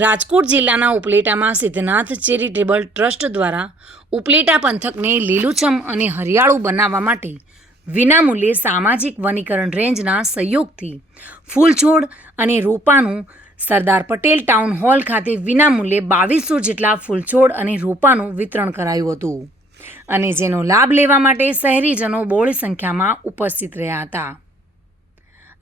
રાજકોટ જિલ્લાના ઉપલેટામાં Siddhnath charitable trust દ્વારા ઉપલેટા પંથકને લીલુંછમ અને હરિયાળું બનાવવા માટે વિનામૂલ્યે સામાજિક વનીકરણ રેન્જના સહયોગથી ફૂલછોડ અને રોપાનું સરદાર પટેલ ટાઉન હોલ ખાતે વિનામૂલ્યે 2200 જેટલા ફૂલછોડ અને રોપાનું વિતરણ કરાયું હતું અને જેનો લાભ લેવા માટે શહેરીજનો બહોળી સંખ્યામાં ઉપસ્થિત રહ્યા હતા।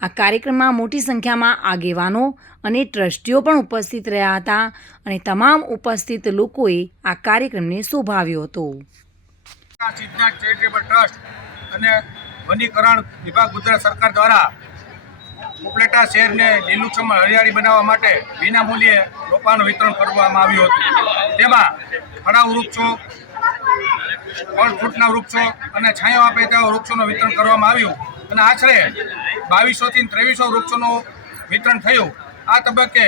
આ કાર્યક્રમમાં મોટી સંખ્યામાં આગેવાનો અને ટ્રસ્ટીઓ પણ ઉપસ્થિત રહ્યા હતા અને તમામ ઉપસ્થિત લોકોએ આ કાર્યક્રમને શોભાવ્યો હતો। સિદ્ધનાથ ચેરિટેબલ ટ્રસ્ટ અને વનીકરણ વિભાગ ગુજરાત સરકાર દ્વારા ઉપલેટા શહેરને લીલુંછમ હરિયાળી બનાવવા માટે વિનામૂલ્યે રોપાનું વિતરણ કરવામાં આવ્યું હતું। તેમાં ફળાઉ વૃક્ષો, ફળ ફ્રૂટના વૃક્ષો અને છાંયો આપે તેવા વૃક્ષોનું વિતરણ કરવામાં આવ્યું અને આશરે 2200 થી 2300 વૃક્ષોનું વિતરણ થયું। આ તબક્કે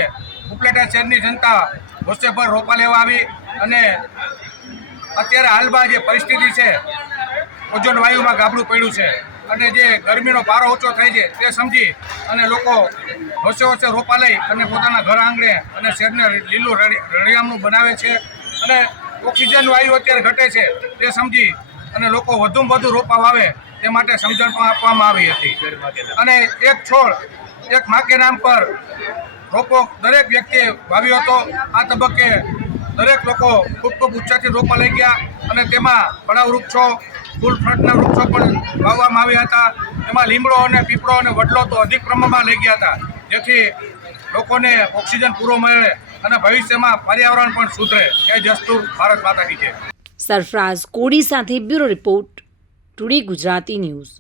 ઉપલેટા શહેરની જનતા હોશેભર રોપા લેવા આવી અને અત્યારે હાલમાં જે પરિસ્થિતિ છે, ઓઝોન વાયુમાં ગાબડું પડ્યું છે અને જે ગરમીનો પારો ઊંચો થાય છે તે સમજી અને લોકો હોશે રોપા લઈ અને પોતાના ઘર આંગણે અને શહેરને લીલું રળિયામણું બનાવે છે અને ઓક્સિજન વાયુ અત્યારે ઘટે છે તે સમજી અને લોકો વધુમાં વધુ રોપા વાવે તે માટે સમજણ પણ આપવામાં આવી હતી અને એક છોડ એક માં કે નામ પર રોપો દરેક વ્યક્તિએ વાવ્યો હતો। આ તબક્કે દરેક લોકો ખૂબ ઉત્સાહથી રોપા લઈ ગયા અને તેમાં ફળાઉ વૃક્ષો, ફૂલ ફ્રૂટના વૃક્ષો પણ વાવવામાં આવ્યા હતા। એમાં લીમડો અને પીપળો અને વડલો તો અધિક પ્રમાણમાં લઈ ગયા હતા, જેથી લોકોને ઓક્સિજન પૂરો મળે અને ભવિષ્યમાં પર્યાવરણ પણ સુધરે। જય દસ્તુર, ભારત માતા કી જય। સરફરાઝ કોડી સાથે bureau report, today Gujarati news.